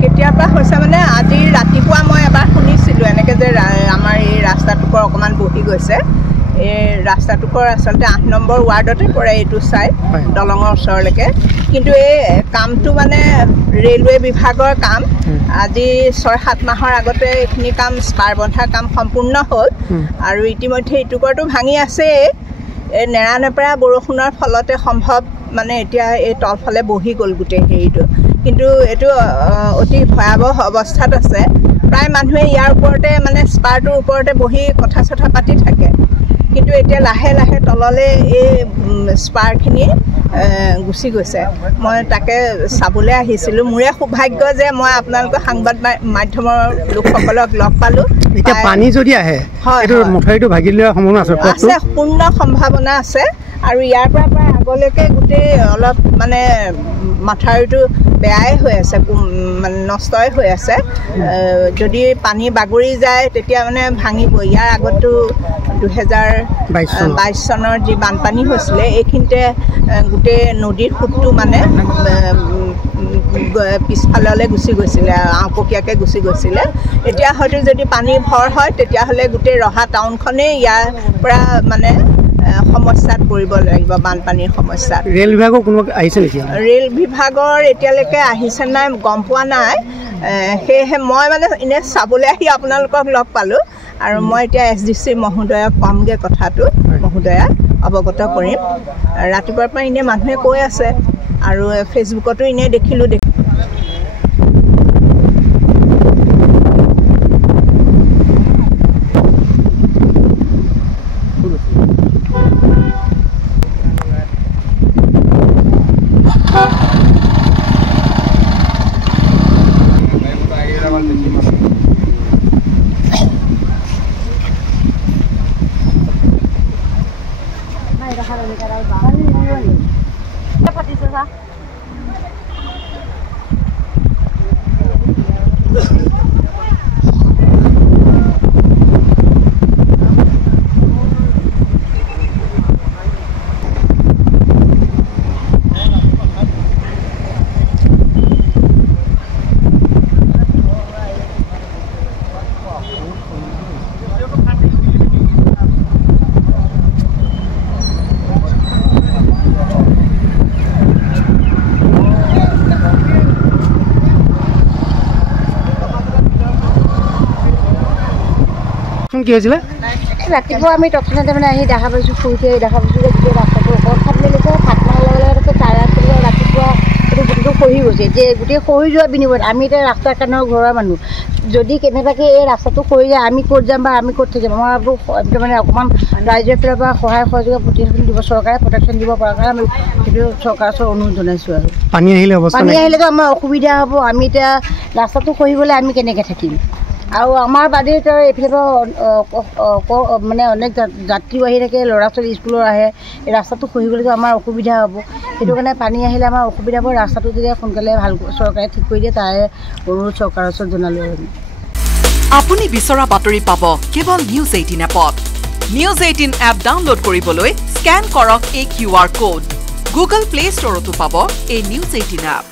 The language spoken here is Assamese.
কেতিয়াবা হৈছে মানে আজি ৰাতিপুৱা মই এবাৰ শুনিছিলোঁ এনেকৈ যে আমাৰ এই ৰাস্তাটোৰ অকণমান বহি গৈছে। এই ৰাস্তাটোৰ আচলতে 8 নম্বৰ ৱাৰ্ডতে পৰে এইটো চাইড দলঙৰ ওচৰলৈকে। কিন্তু এই কামটো মানে ৰেলৱে বিভাগৰ কাম। আজি 6-7 মাহৰ আগতে এইখিনি কাম স্পাৰ বন্ধাৰ কাম সম্পূৰ্ণ হ'ল আৰু ইতিমধ্যে ইটুকুৰটো ভাঙি আছেই। এই নেৰানেপেৰা বৰষুণৰ ফলতে সম্ভৱ মানে এতিয়া এই তলফালে বহি গ'ল গোটেই হেৰিটো। কিন্তু এইটো অতি ভয়াৱহ অৱস্থাত আছে। প্ৰায় মানুহে ইয়াৰ ওপৰতে মানে স্পাৰটোৰ ওপৰতে বহি কথা চথা পাতি থাকে। কিন্তু এতিয়া লাহে লাহে তললৈ এই স্পাৰখিনি গুচি গৈছে। মই তাকে চাবলৈ আহিছিলোঁ। মোৰে সৌভাগ্য যে মই আপোনালোকৰ সংবাদ মাধ্যমৰ লোকসকলক লগ পালোঁ। এতিয়া পানী যদি আহে এইটো মথাউৰিটো ভাগি লোৱাৰ সম্ভাৱনা আছে? পূৰ্ণ সম্ভাৱনা আছে। আৰু ইয়াৰ পৰা প্ৰায় আগলৈকে গোটেই অলপ মানে মথাউৰিটো বেয়াই হৈ আছে, মানে নষ্টই হৈ আছে। যদি পানী বাগৰি যায় তেতিয়া মানে ভাঙিব। ইয়াৰ আগতো 2022 চনৰ যি বানপানী হৈছিলে এইখিনিতে গোটেই নদীৰ সোঁতটো মানে পিছফাললৈ গুচি গৈছিলে, আওপকীয়াকৈ গুচি গৈছিলে। এতিয়া হয়তো যদি পানী ভৰ হয় তেতিয়াহ'লে গোটেই ৰহা টাউনখনেই ইয়াৰ পৰা মানে সমস্যাত পৰিব লাগিব, বানপানীৰ সমস্যাত। ৰেল বিভাগৰ কোনো আহিছে নেকি? ৰেল বিভাগৰ এতিয়ালৈকে আহিছে নাই গম পোৱা নাই। সেয়েহে মই মানে এনেই চাবলৈ আহি আপোনালোকক লগ পালোঁ আৰু মই এতিয়া SDC মহোদয়ক কমগৈ কথাটো, মহোদয়াক অৱগত কৰিম। ৰাতিপুৱাৰ পৰা এনেই মানুহে কৈ আছে আৰু ফেচবুকতো এনেই দেখিলোঁ। কি হৈছিলে? ৰাতিপুৱা আমি তৎক্ষণাতে মানে আহি দেখা পাইছোঁ, শুই উঠি দেখা পাইছোঁ যে গোটেই ৰাস্তাটো ওপৰত ফাট মেলিছে। ফাট মৰাৰ লগে লগে ৰাতিপুৱা এইটো গোটেইটো খহি গৈছে। এতিয়া গোটেই খহি যোৱাৰ বিনিময়ত আমি এতিয়া ৰাস্তা কাণৰ ঘৰৰ মানুহ, যদি কেনেবাকৈ এই ৰাস্তাটো খহি যায় আমি ক'ত যাম বা আমি ক'ত থাকিম? আমাৰ মানে অকণমান ৰাইজৰ ফালৰ পৰা সহায় সহযোগিতা প্ৰতিষ্ঠান দিব, চৰকাৰে প্ৰটেকশ্যন দিব পৰা কাৰণে আমি সেইটো চৰকাৰৰ ওচৰত অনুৰোধ জনাইছোঁ। আৰু পানী আহিলেতো আমাৰ অসুবিধা হ'ব। আমি এতিয়া ৰাস্তাটো খহি গ'লে আমি কেনেকৈ থাকিম? আৰু আমাৰ বাদেই এইফালে মানে অনেক যাত্ৰীও আহি থাকে, ল'ৰা ছোৱালী স্কুলৰ আহে। এই ৰাস্তাটো খহি গ'লেতো আমাৰ অসুবিধা হ'ব। সেইটো কাৰণে পানী আহিলে আমাৰ অসুবিধা হ'ব। ৰাস্তাটো যেতিয়া সোনকালে ভাল চৰকাৰে ঠিক কৰি দিয়ে তাৰে অনুৰোধ চৰকাৰৰ ওচৰত জনালোঁ। আপুনি বিচৰা বাতৰি পাব কেৱল নিউজ 18 এপত। নিউজ 18 এপ ডাউনলোড কৰিবলৈ স্কেন কৰক এই QR কোড। গুগল প্লে ষ্টৰতো পাব এই নিউজ 18 এপ।